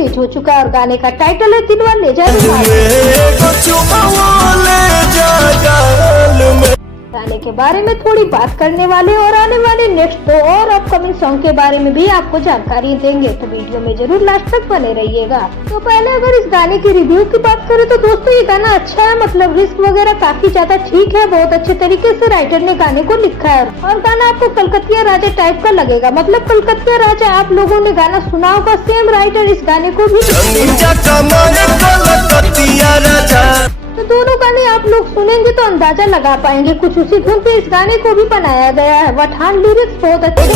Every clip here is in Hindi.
रिलीज हो चुका है और गाने का टाइटल है दिलवा ले जा। गाने के बारे में थोड़ी बात करने वाले और आने वाले नेक्स्ट 2 और अपकमिंग सॉन्ग के बारे में भी आपको जानकारी देंगे, तो वीडियो में जरूर लास्ट तक बने रहिएगा। तो पहले अगर इस गाने की रिव्यू की बात करें तो दोस्तों ये गाना अच्छा है, मतलब रिस्क वगैरह काफी ज्यादा ठीक है, बहुत अच्छे तरीके से राइटर ने गाने को लिखा है और गाना आपको कलकतिया राजा टाइप का लगेगा, मतलब कलकतिया राजा आप लोगों ने गाना सुना होगा, सेम राइटर इस गाने को भी। तो दोनों गाने आप लोग सुनेंगे तो अंदाजा लगा पाएंगे, कुछ उसी धुन पे इस गाने को भी बनाया गया है। पठान लिरिक्स बहुत अच्छे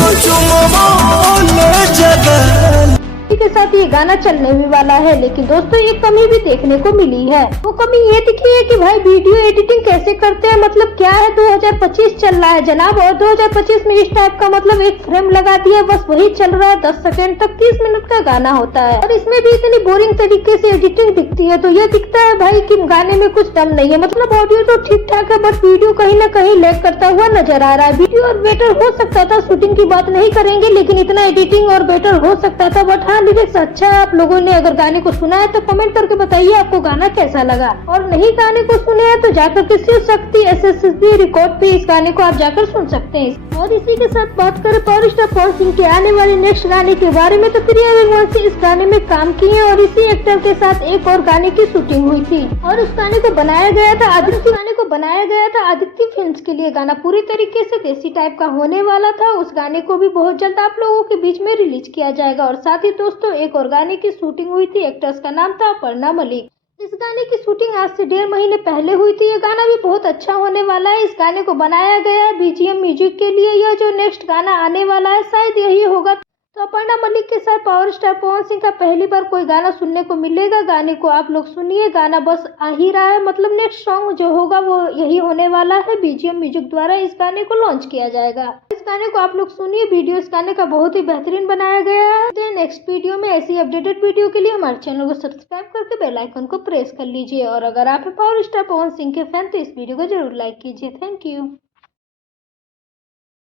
के साथ ये गाना चलने भी वाला है, लेकिन दोस्तों एक कमी भी देखने को मिली है। वो कमी ये दिखी है कि भाई वीडियो एडिटिंग कैसे करते हैं, मतलब क्या है 2025 चल रहा है जनाब, और 2025 में इस टाइप का मतलब एक फ्रेम लगा दिया बस वही चल रहा है, 10 सेकंड तक 30 मिनट का गाना होता है और इसमें भी इतनी बोरिंग तरीके से एडिटिंग दिखती है। तो ये दिखता है भाई कि गाने में कुछ दम नहीं है, मतलब ऑडियो तो ठीक ठाक है बट वीडियो कहीं न कहीं लैग करता हुआ नजर आ रहा है। वीडियो और बेटर हो सकता था, शूटिंग की बात नहीं करेंगे, लेकिन इतना एडिटिंग और बेटर हो सकता था। बट हाँ लिरिक्स अच्छा है। आप लोगों ने अगर गाने को सुना है तो कमेंट करके बताइए आपको गाना कैसा लगा, और नहीं गाने को सुने हैं तो जाकर के शिव शक्ति SSSD रिकॉर्ड पे इस गाने को आप जाकर सुन सकते हैं। और इसी के साथ बात करें पावर स्टार पवन सिंह के आने वाले नेक्स्ट गाने के बारे में, तो प्रिया रघुवंशी इस गाने में काम किए और इसी एक्टर के साथ एक और गाने की शूटिंग हुई थी और उस गाने को बनाया गया था आदित्य फिल्म्स के लिए। गाना पूरी तरीके से देसी टाइप का होने वाला था, उस गाने को भी बहुत जल्द आप लोगों के बीच में रिलीज किया जाएगा। और साथ ही दोस्तों एक और गाने की शूटिंग हुई थी, एक्ट्रेस का नाम था अपर्णा मलिक। इस गाने की शूटिंग आज से 1.5 महीने पहले हुई थी। ये गाना भी बहुत अच्छा होने वाला है। इस गाने को बनाया गया है BGM म्यूजिक के लिए। यह जो नेक्स्ट गाना आने वाला है शायद यही होगा। तो अपर्णा मलिक के साथ पावर स्टार पवन सिंह का पहली बार कोई गाना सुनने को मिलेगा। गाने को आप लोग सुनिए, गाना बस आ ही रहा है, मतलब नेक्स्ट सॉन्ग जो होगा वो यही होने वाला है। BGM म्यूजिक द्वारा इस गाने को लॉन्च किया जाएगा। इस गाने को आप लोग सुनिए, वीडियो इस गाने का बहुत ही बेहतरीन बनाया गया है। नेक्स्ट वीडियो में ऐसी अपडेटेड वीडियो के लिए हमारे चैनल को सब्सक्राइब करके बेल आइकन को प्रेस कर लीजिए, और अगर आप पावर स्टार पवन सिंह के फैन तो इस वीडियो को जरूर लाइक कीजिए। Thank you.